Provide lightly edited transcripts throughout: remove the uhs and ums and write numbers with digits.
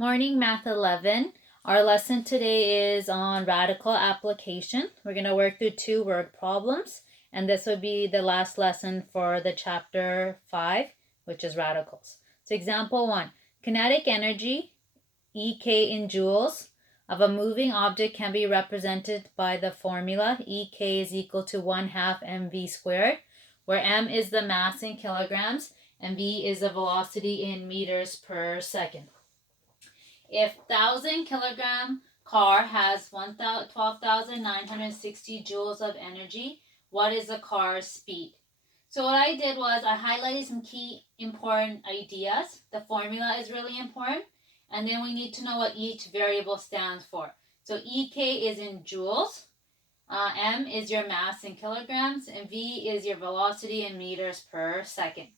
Morning Math 11. Our lesson today is on radical application. We're going to work through 2 word problems, and this would be the last lesson for the chapter 5, which is radicals. So example 1. Kinetic energy, EK in joules, of a moving object can be represented by the formula EK is equal to 1/2 mv squared, where m is the mass in kilograms and v is the velocity in meters per second. If 1,000 kilogram car has 12,960 joules of energy, what is the car's speed? So what I did was I highlighted some key important ideas. The formula is really important. And then we need to know what each variable stands for. So EK is in joules, M is your mass in kilograms, and V is your velocity in meters per second.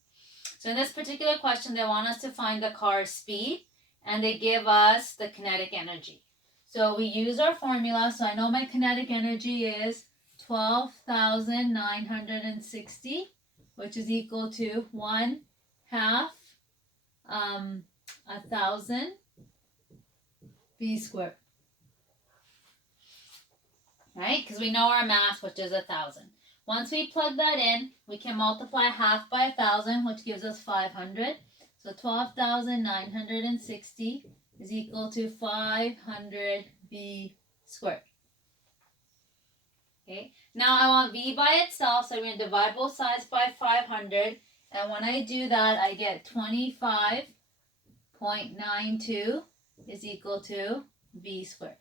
So in this particular question, they want us to find the car's speed, and they give us the kinetic energy. So we use our formula. So I know my kinetic energy is 12,960, which is equal to 1/2 1,000 v squared. Right? Because we know our mass, which is 1,000. Once we plug that in, we can multiply 1/2 by 1,000, which gives us 500. So 12,960 is equal to 500 v squared. Okay. Now I want v by itself, so I'm going to divide both sides by 500. And when I do that, I get 25.92 is equal to v squared.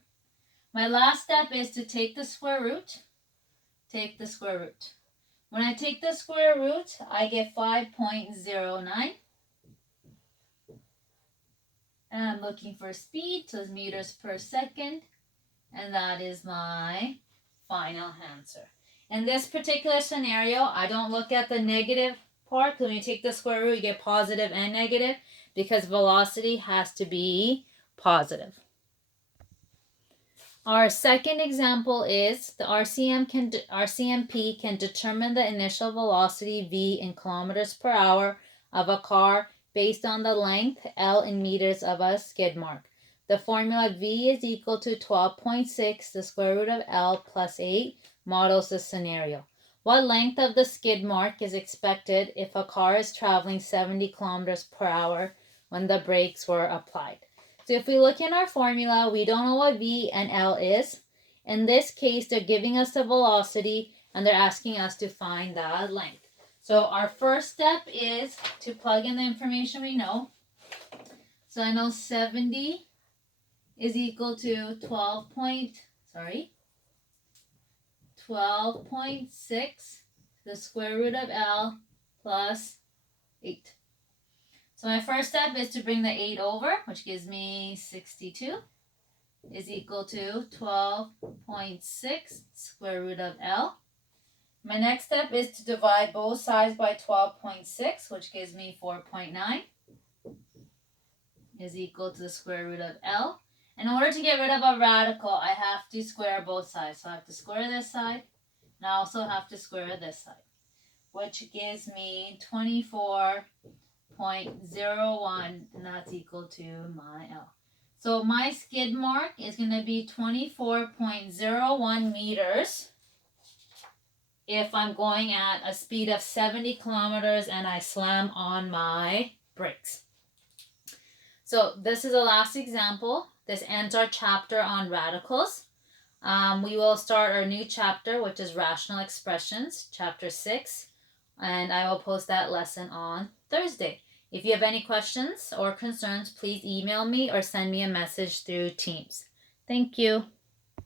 My last step is to take the square root. Take the square root. When I take the square root, I get 5.09. And I'm looking for speed, so it's meters per second. And that is my final answer. In this particular scenario, I don't look at the negative part, because when you take the square root, you get positive and negative, because velocity has to be positive. Our second example is the RCMP can determine the initial velocity v in kilometers per hour of a car based on the length L in meters of a skid mark. The formula v is equal to 12.6, the square root of L plus 8, models the scenario. What length of the skid mark is expected if a car is traveling 70 kilometers per hour when the brakes were applied? So if we look in our formula, we don't know what v and L is. In this case, they're giving us the velocity and they're asking us to find the length. So our first step is to plug in the information we know. So I know 70 is equal to 12.6, the square root of L plus 8. So my first step is to bring the 8 over, which gives me 62, is equal to 12.6 square root of L. My next step is to divide both sides by 12.6, which gives me 4.9, is equal to the square root of L. In order to get rid of a radical, I have to square both sides. So I have to square this side, and I also have to square this side, which gives me 24.01, and that's equal to my L. So my skid mark is going to be 24.01 meters if I'm going at a speed of 70 kilometers and I slam on my brakes. So this is the last example. This ends our chapter on radicals. We will start our new chapter, which is rational expressions, chapter 6, and I will post that lesson on Thursday. If you have any questions or concerns, please email me or send me a message through Teams. Thank you.